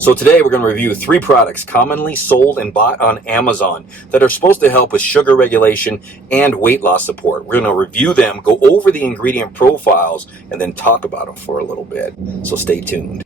So today we're going to review 3 products commonly sold and bought on Amazon that are supposed to help with sugar regulation and weight loss support. We're going to review them, go over the ingredient profiles, and then talk about them for a little bit. So stay tuned.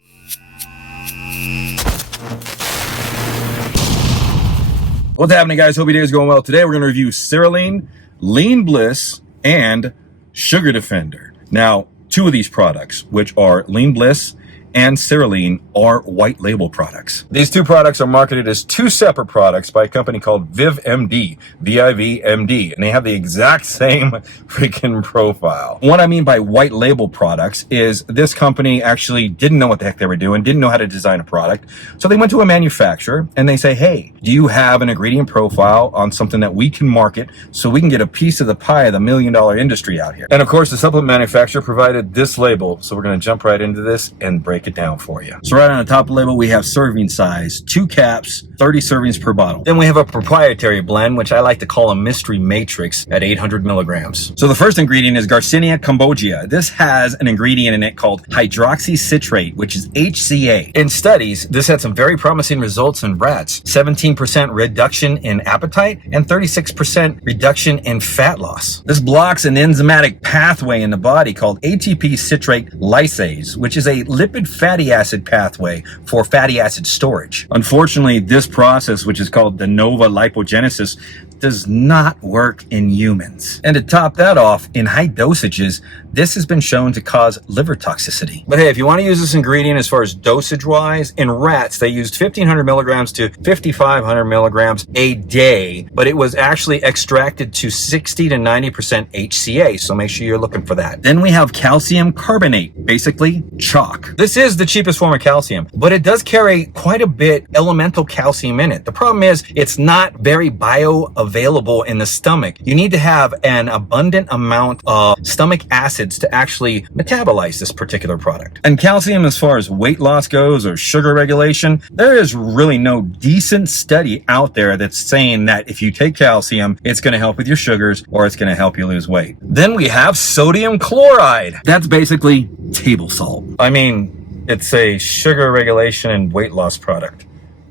What's happening, guys? Hope your day is going well. Today we're going to review SeroLean, LeanBliss, and Sugar Defender. Now, 2 of these products, which are LeanBliss and SeroLean, are white label products. These 2 products are marketed as 2 separate products by a company called VivMD, V-I-V-M-D, and they have the exact same freaking profile. What I mean by white label products is this company actually didn't know what the heck they were doing, didn't know how to design a product, so they went to a manufacturer and they say, hey, do you have an ingredient profile on something that we can market so we can get a piece of the pie of the $1 million industry out here? And of course, the supplement manufacturer provided this label, so we're going to jump right into this and break it down for you. So right on the top of the label, we have serving size, 2 caps, 30 servings per bottle. Then we have a proprietary blend, which I like to call a mystery matrix, at 800 milligrams. So the first ingredient is Garcinia cambogia. This has an ingredient in it called hydroxycitrate, which is HCA. In studies, this had some very promising results in rats: 17% reduction in appetite and 36% reduction in fat loss. This blocks an enzymatic pathway in the body called ATP citrate lysase, which is a lipid fatty acid pathway for fatty acid storage. Unfortunately, this process, which is called de novo lipogenesis, does not work in humans. And to top that off, in high dosages, this has been shown to cause liver toxicity. But hey, if you want to use this ingredient as far as dosage wise, in rats, they used 1,500 milligrams to 5,500 milligrams a day, but it was actually extracted to 60 to 90% HCA, so make sure you're looking for that. Then we have calcium carbonate, basically chalk. This is the cheapest form of calcium, but it does carry quite a bit elemental calcium in it. The problem is it's not very bioavailable in the stomach. You need to have an abundant amount of stomach acids to actually metabolize this particular product. And calcium, as far as weight loss goes or sugar regulation, there is really no decent study out there that's saying that if you take calcium, it's going to help with your sugars or it's going to help you lose weight. Then we have sodium chloride. That's basically table salt. I mean, it's a sugar regulation and weight loss product.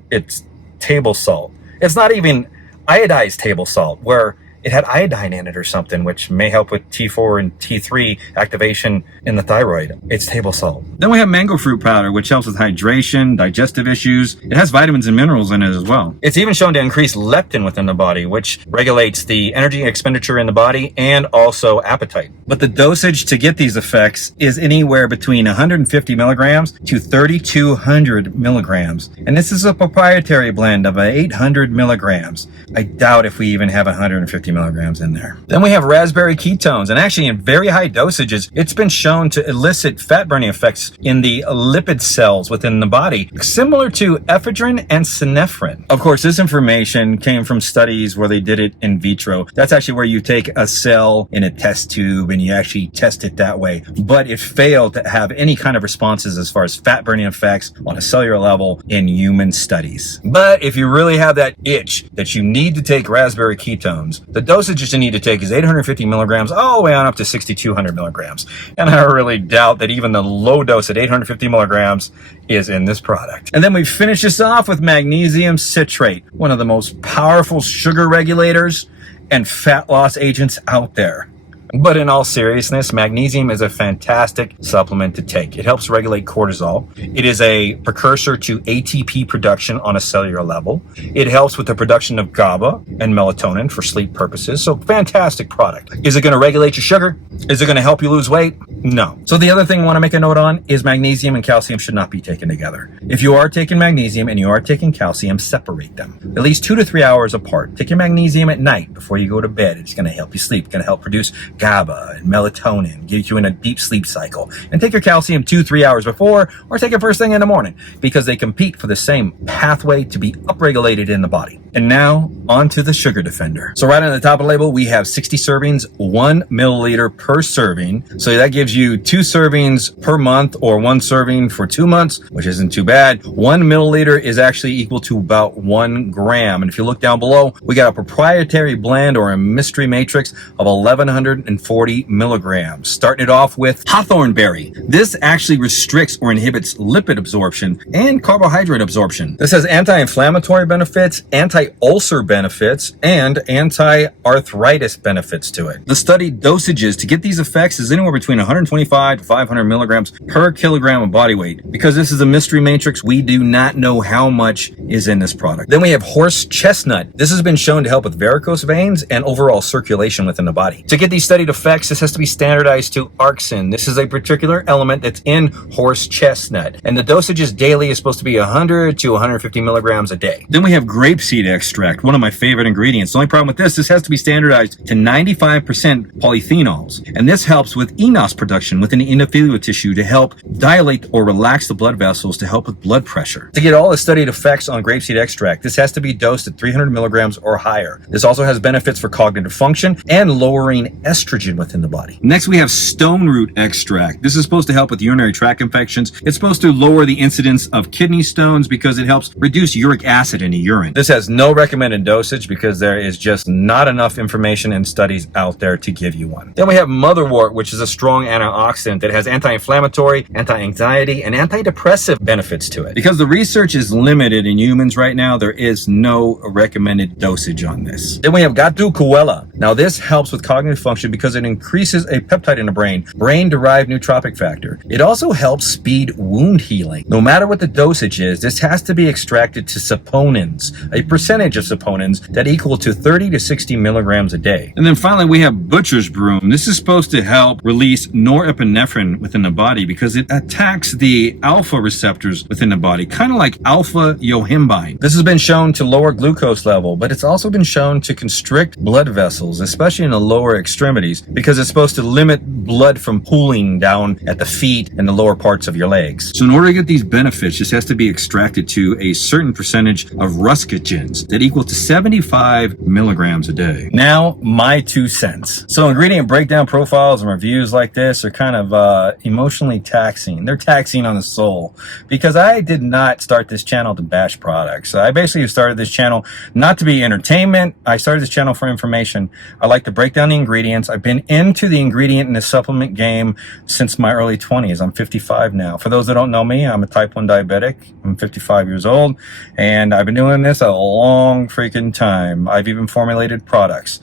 It's table salt. It's not even iodized table salt, where it had iodine in it or something, which may help with T4 and T3 activation in the thyroid. It's table salt. Then we have mango fruit powder, which helps with hydration, digestive issues. It has vitamins and minerals in it as well. It's even shown to increase leptin within the body, which regulates the energy expenditure in the body and also appetite. But the dosage to get these effects is anywhere between 150 milligrams to 3,200 milligrams. And this is a proprietary blend of 800 milligrams. I doubt if we even have 150 milligrams in there. Then we have raspberry ketones, and actually in very high dosages, it's been shown to elicit fat burning effects in the lipid cells within the body, similar to ephedrine and synephrine. Of course, this information came from studies where they did it in vitro. That's actually where you take a cell in a test tube and you actually test it that way. But it failed to have any kind of responses as far as fat burning effects on a cellular level in human studies. But if you really have that itch that you need to take raspberry ketones, the dosages you need to take is 850 milligrams all the way on up to 6,200 milligrams. And I really doubt that even the low dose at 850 milligrams is in this product. And then we finish this off with magnesium citrate, one of the most powerful sugar regulators and fat loss agents out there. But in all seriousness, magnesium is a fantastic supplement to take. It helps regulate cortisol. It is a precursor to ATP production on a cellular level. It helps with the production of GABA and melatonin for sleep purposes. So fantastic product. Is it going to regulate your sugar? Is it going to help you lose weight? No. So the other thing I want to make a note on is magnesium and calcium should not be taken together. If you are taking magnesium and you are taking calcium, separate them at least 2 to 3 hours apart. Take your magnesium at night before you go to bed. It's going to help you sleep. It's going to help produce GABA and melatonin, get you in a deep sleep cycle. And take your calcium 2-3 hours before, or take it first thing in the morning, because they compete for the same pathway to be upregulated in the body. And now onto the Sugar Defender. So right on the top of the label, we have 60 servings, 1 milliliter per serving. So that gives you 2 servings per month, or 1 serving for 2 months, which isn't too bad. 1 milliliter is actually equal to about 1 gram. And if you look down below, we got a proprietary blend or a mystery matrix of 1140 milligrams. Starting it off with hawthorn berry. This actually restricts or inhibits lipid absorption and carbohydrate absorption. This has anti-inflammatory benefits, anti-ulcer benefits, and anti-arthritis benefits to it. The studied dosages to get these effects is anywhere between 125 to 500 milligrams per kilogram of body weight. Because this is a mystery matrix, we do not know how much is in this product. Then we have horse chestnut. This has been shown to help with varicose veins and overall circulation within the body. To get these studied effects, this has to be standardized to arxin. This is a particular element that's in horse chestnut, and the dosages daily is supposed to be 100 to 150 milligrams a day. Then we have grapeseed extract, one of my favorite ingredients. The only problem with this has to be standardized to 95% polyphenols, and this helps with enos production within the endothelial tissue to help dilate or relax the blood vessels to help with blood pressure. To get all the studied effects on grapeseed extract, this has to be dosed at 300 milligrams or higher. This also has benefits for cognitive function and lowering estrogen within the body. Next, we have stone root extract. This is supposed to help with urinary tract infections. It's supposed to lower the incidence of kidney stones because it helps reduce uric acid in the urine. This has no recommended dosage because there is just not enough information and studies out there to give you one. Then we have motherwort, which is a strong antioxidant that has anti-inflammatory, anti-anxiety, and antidepressive benefits to it. Because the research is limited in humans right now, there is no recommended dosage on this. Then we have Gatu Koala. Now this helps with cognitive function because it increases a peptide in the brain-derived nootropic factor. It also helps speed wound healing. No matter what the dosage is, this has to be extracted to saponins, a percentage of saponins that equal to 30 to 60 milligrams a day. And then finally, we have butcher's broom. This is supposed to help release norepinephrine within the body because it attacks the alpha receptors within the body, kind of like alpha yohimbine. This has been shown to lower glucose level, but it's also been shown to constrict blood vessels, especially in the lower extremities, because it's supposed to limit blood from pooling down at the feet and the lower parts of your legs. So in order to get these benefits, this has to be extracted to a certain percentage of rustigens that equal to 75 milligrams a day. Now, my 2 cents. So ingredient breakdown profiles and reviews like this are kind of emotionally taxing. They're taxing on the soul because I did not start this channel to bash products. I basically started this channel not to be entertainment. I started this channel for information. I like to break down the ingredients. I've been into the ingredient and the supplement game since my early 20s. I'm 55 now. For those that don't know me, I'm a type 1 diabetic. I'm 55 years old, and I've been doing this a long freaking time. I've even formulated products.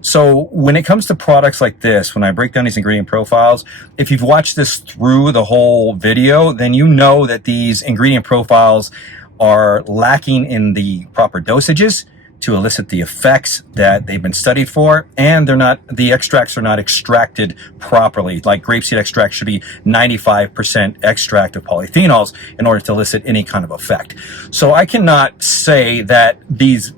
So when it comes to products like this, when I break down these ingredient profiles, if you've watched this through the whole video, then you know that these ingredient profiles are lacking in the proper dosages to elicit the effects that they've been studied for, and the extracts are not extracted properly. Like grapeseed extract should be 95% extract of polyphenols in order to elicit any kind of effect. So I cannot say that these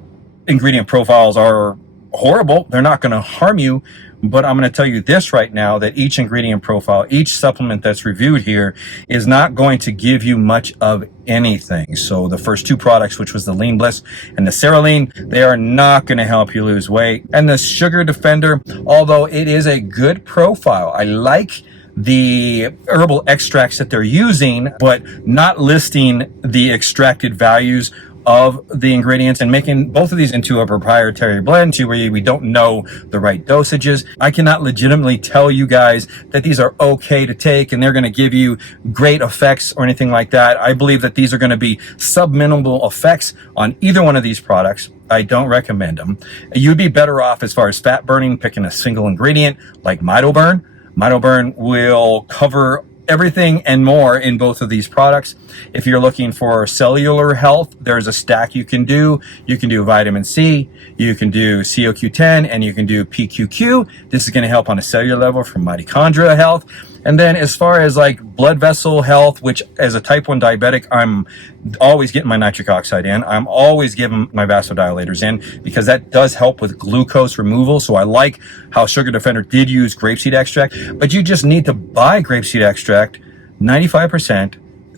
ingredient profiles are horrible. They're not going to harm you, but I'm going to tell you this right now, that each ingredient profile, each supplement that's reviewed here is not going to give you much of anything. So the first 2 products, which was the LeanBliss and the SeroLean, they are not going to help you lose weight. And the Sugar Defender, although it is a good profile, I like the herbal extracts that they're using, but not listing the extracted values of the ingredients and making both of these into a proprietary blend to where we don't know the right dosages. I cannot legitimately tell you guys that these are okay to take and they're going to give you great effects or anything like that. I believe that these are going to be subminimal effects on either one of these products. I don't recommend them. You'd be better off as far as fat burning, picking a single ingredient like MitoBurn. MitoBurn will cover everything and more in both of these products. If you're looking for cellular health, there's a stack you can do. You can do vitamin C, you can do CoQ10, and you can do PQQ. This is going to help on a cellular level for mitochondria health. And then as far as like blood vessel health, which as a type 1 diabetic, I'm always getting my nitric oxide in. I'm always giving my vasodilators in because that does help with glucose removal. So I like how Sugar Defender did use grapeseed extract, but you just need to buy grapeseed extract, 95%,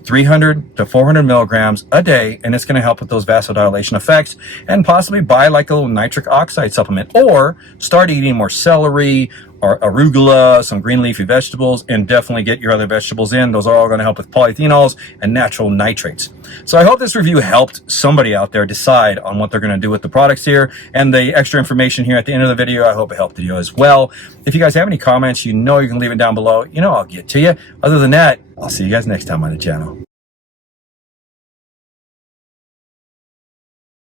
300 to 400 milligrams a day, and it's going to help with those vasodilation effects. And possibly buy like a little nitric oxide supplement, or start eating more celery or arugula, some green leafy vegetables, and definitely get your other vegetables in. Those are all going to help with polyphenols and natural nitrates. So I hope this review helped somebody out there decide on what they're going to do with the products here, and the extra information here at the end of the video, I hope it helped you as well. If you guys have any comments, you know you can leave it down below. You know I'll get to you. Other than that, I'll see you guys next time on the channel.